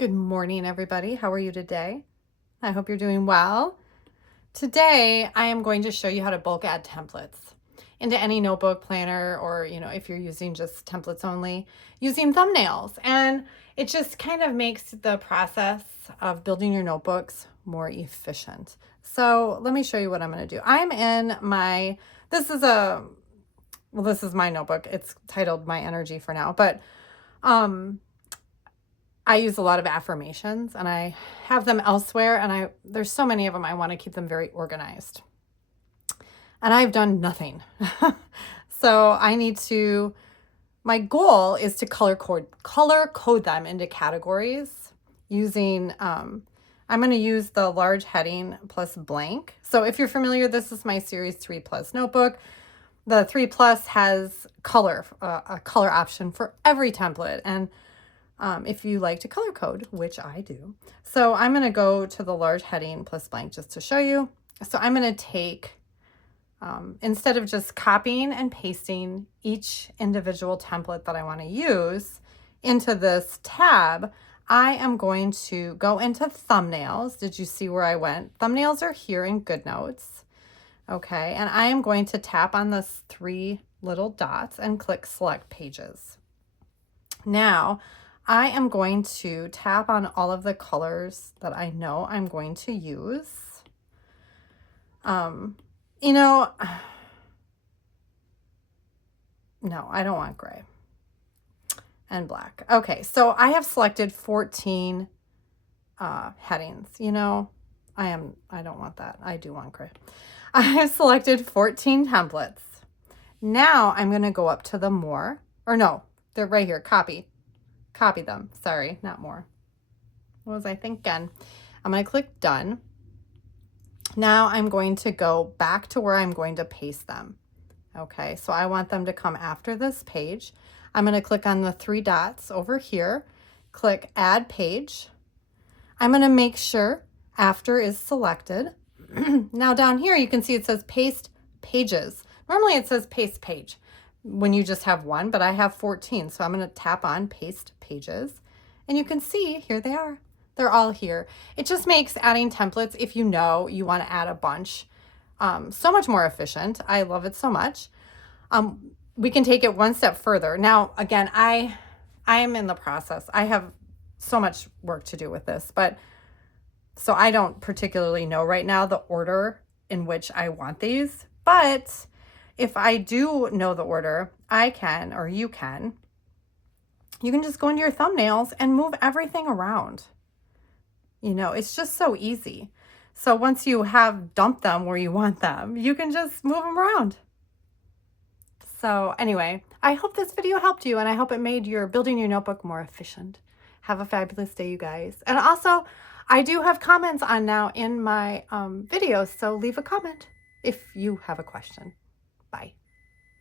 Good morning, everybody. How are you today? I hope you're doing well. Today, I am going to show you how to bulk add templates into any notebook, planner, or if you're using just templates only, using thumbnails. And it just kind of makes the process of building your notebooks more efficient. So let me show you what I'm going to do. I'm in my, this is my notebook. It's titled My Energy for now, but I use a lot of affirmations and I have them elsewhere, and there's so many of them. I want to keep them very organized. And I've done nothing. So my goal is to color code them into categories using, I'm going to use the large heading plus blank. So if you're familiar, this is my series 3+ notebook. The 3+ has a color option for every template. And if you like to color code, which I do. So I'm going to go to the large heading plus blank just to show you. So I'm going to take, instead of just copying and pasting each individual template that I want to use into this tab, I am going to go into thumbnails. Did you see where I went? Thumbnails are here in Goodnotes. Okay, and I am going to tap on this 3 little dots and click select pages. Now, I am going to tap on all of the colors that I know I'm going to use. No, I don't want gray and black. Okay, so I have selected 14 headings. I don't want that. I do want gray. I have selected 14 templates. Now I'm going to go up to the more, or no, they're right here, copy them. Sorry, not more. What was I thinking? I'm going to click done. Now I'm going to go back to where I'm going to paste them. Okay, so I want them to come after this page. I'm going to click on the 3 dots over here, click add page. I'm going to make sure after is selected. Now down here you can see it says paste pages. Normally it says paste page when you just have one, but I have 14. So I'm going to tap on paste pages, and you can see here they are. They're all here. It just makes adding templates, if you want to add a bunch, so much more efficient. I love it so much. We can take it one step further. Now, again, I am in the process. I have so much work to do with this, so I don't particularly know right now the order in which I want these, but if I do know the order, I can, or you can just go into your thumbnails and move everything around. It's just so easy. So once you have dumped them where you want them, you can just move them around. So anyway, I hope this video helped you, and I hope it made your building your notebook more efficient. Have a fabulous day, you guys. And also, I do have comments on now in my videos, so leave a comment if you have a question. Bye.